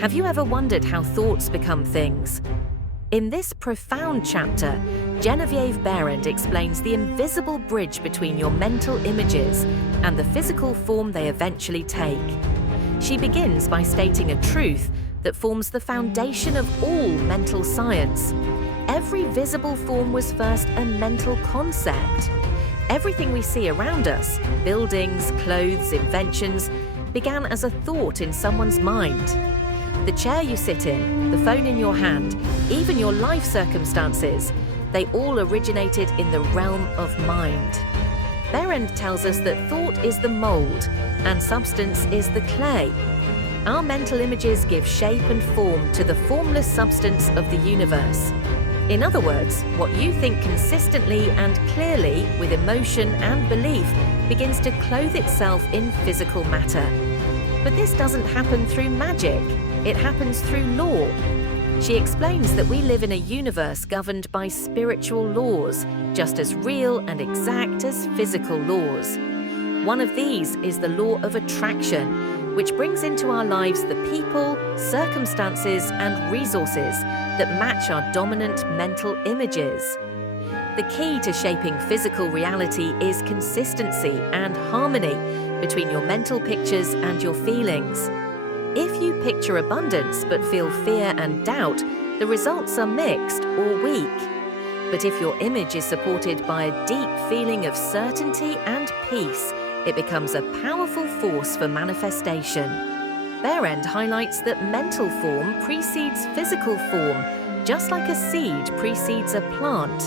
Have you ever wondered how thoughts become things? In this profound chapter, Genevieve Behrend explains the invisible bridge between your mental images and the physical form they eventually take. She begins by stating a truth that forms the foundation of all mental science. Every visible form was first a mental concept. Everything we see around us, buildings, clothes, inventions, began as a thought in someone's mind. The chair you sit in, the phone in your hand, even your life circumstances, they all originated in the realm of mind. Behrend tells us that thought is the mold and substance is the clay. Our mental images give shape and form to the formless substance of the universe. In other words, what you think consistently and clearly with emotion and belief begins to clothe itself in physical matter. But this doesn't happen through magic. It happens through law. She explains that we live in a universe governed by spiritual laws, just as real and exact as physical laws. One of these is the law of attraction, which brings into our lives the people, circumstances, and resources that match our dominant mental images. The key to shaping physical reality is consistency and harmony between your mental pictures and your feelings. If you picture abundance but feel fear and doubt, the results are mixed or weak. But if your image is supported by a deep feeling of certainty and peace, it becomes a powerful force for manifestation. Behrend highlights that mental form precedes physical form, just like a seed precedes a plant.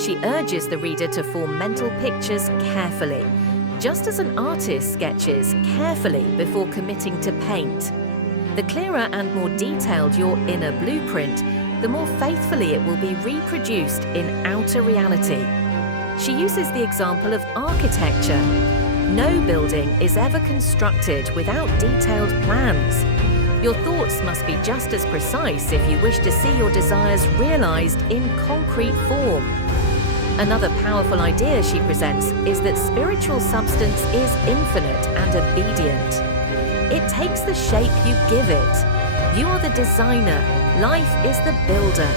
She urges the reader to form mental pictures carefully, just as an artist sketches carefully before committing to paint. The clearer and more detailed your inner blueprint, the more faithfully it will be reproduced in outer reality. She uses the example of architecture. No building is ever constructed without detailed plans. Your thoughts must be just as precise if you wish to see your desires realized in concrete form. Another powerful idea she presents is that spiritual substance is infinite and obedient. It takes the shape you give it. You are the designer. Life is the builder.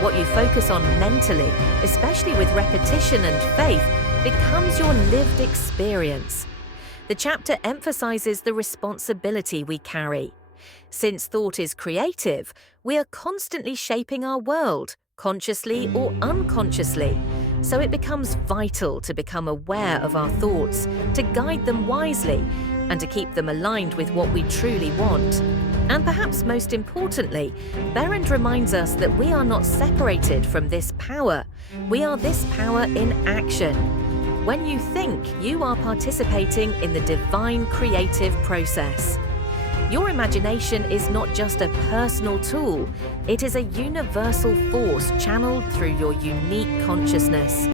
What you focus on mentally, especially with repetition and faith, becomes your lived experience. The chapter emphasizes the responsibility we carry. Since thought is creative, we are constantly shaping our world, consciously or unconsciously. So it becomes vital to become aware of our thoughts, to guide them wisely, and to keep them aligned with what we truly want. And perhaps most importantly, Behrend reminds us that we are not separated from this power. We are this power in action. When you think, you are participating in the divine creative process. Your imagination is not just a personal tool, it is a universal force channeled through your unique consciousness.